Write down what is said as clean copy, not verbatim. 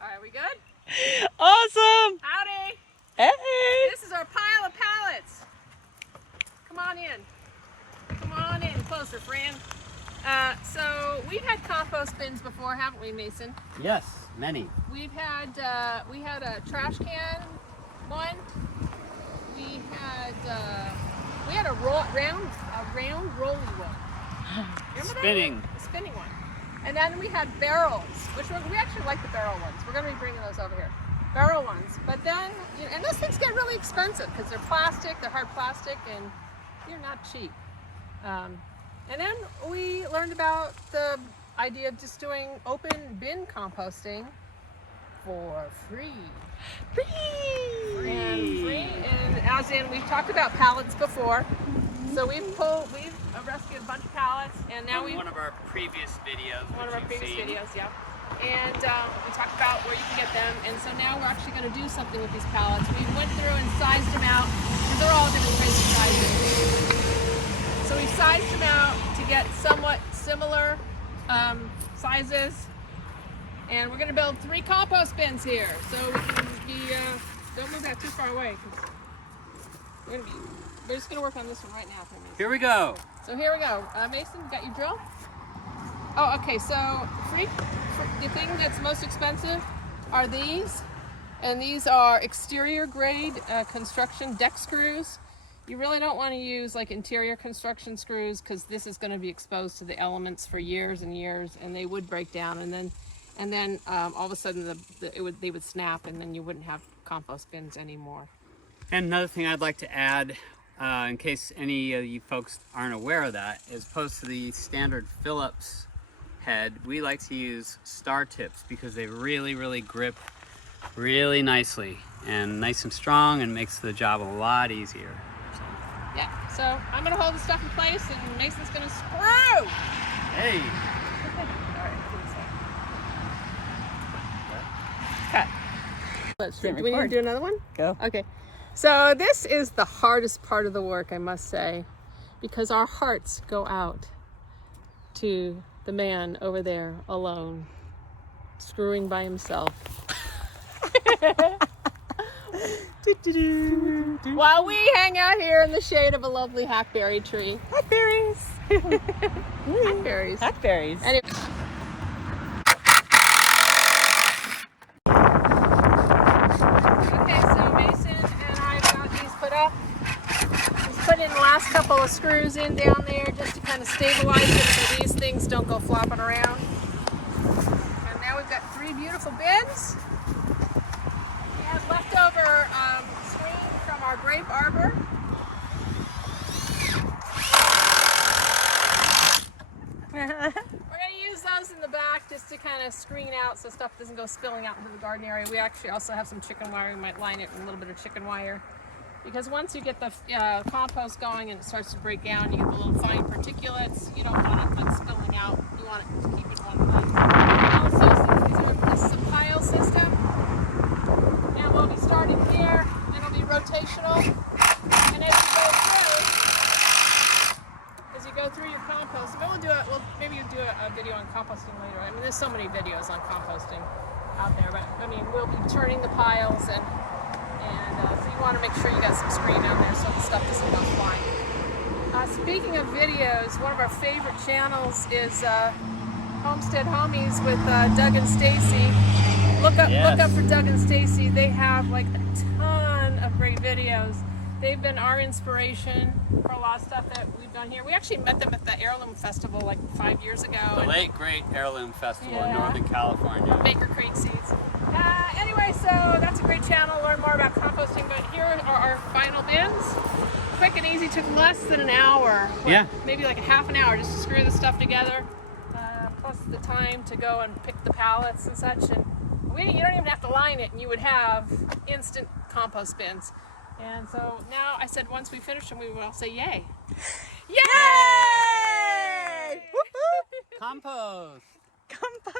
Alright, we good? Awesome! Howdy! Hey! This is our pile of pallets. Come on in. Come on in. Closer, friend. So we've had compost bins before, haven't we, Mason? Yes, many. We've had we had a trash can one. We had a round rolling one. Remember Spinning. that? The spinning one. And then we had barrels, which we actually like the barrel ones. We're going to be bringing those over here. Barrel ones. But then, and those things get really expensive because they're plastic, they're hard plastic, and they're not cheap. And then we learned about the idea of just doing open bin composting for free. And as in, we've talked about pallets before. So we've rescued a bunch of pallets, and now one of our previous videos. Yeah. And we talked about where you can get them, and so now we're actually going to do something with these pallets. We went through and sized them out, because they're all different crazy sizes. So we sized them out to get somewhat similar sizes, and we're going to build 3 compost bins here, so we can be, don't move that too far away, because we're just going to work on this one right now for Mason. Here we go. So here we go. Mason, you got your drill? Oh, okay, so the thing that's most expensive are these, and these are exterior grade construction deck screws. You really don't want to use like interior construction screws, because this is going to be exposed to the elements for years and years, and they would break down, and then all of a sudden they would snap, and then you wouldn't have compost bins anymore. And another thing I'd like to add, in case any of you folks aren't aware of that, is opposed to the standard Phillips head, we like to use star tips because they really grip really nicely and nice and strong, and makes the job a lot easier. Yeah, so I'm going to hold the stuff in place, and Mason's going to screw! Hey! Cut. Do we need to do another one? Go. Okay. So this is the hardest part of the work, I must say, because our hearts go out to the man over there alone, screwing by himself. While we hang out here in the shade of a lovely hackberry tree. Hackberries! Hackberries. Hackberries. Anyway. Okay, so Mason and I got these put up. Just put in the last couple of screws in down there just to kind of stabilize it so these things don't go flopping around. And now we've got 3 beautiful bins. We have leftover screen from our grape arbor. We're going to use those in the back just to kind of screen out so stuff doesn't go spilling out into the garden area. We actually also have some chicken wire. We might line it with a little bit of chicken wire, because once you get the compost going and it starts to break down, you get the little fine particulates. You don't want it like spilling out. You want it to keep it in one place. Also, this is a pile system. Now we'll be starting here, and it'll be rotational. And as you go through your compost, maybe we'll do a video on composting later. I mean, there's so many videos on composting out there, but I mean, we'll be turning the piles, and so you want to make sure you got some screen down there so the stuff doesn't go flying. Speaking of videos, one of our favorite channels is Homestead Homies with Doug and Stacy. Look up for Doug and Stacy. They have like a ton of great videos. They've been our inspiration for a lot of stuff that we've done here. We actually met them at the Heirloom Festival like 5 years ago. The late great Heirloom Festival in Northern California. Baker Creek Seeds. Anyway, so that's a great channel. Learn more about composting. But here are our final bins. Quick and easy. Took less than an hour. Maybe like a half an hour just to screw the stuff together. Plus the time to go and pick the pallets and such. And you don't even have to line it, and you would have instant compost bins. And so now I said once we finish them, we will say yay. Yay! Yay! Compost! Compost!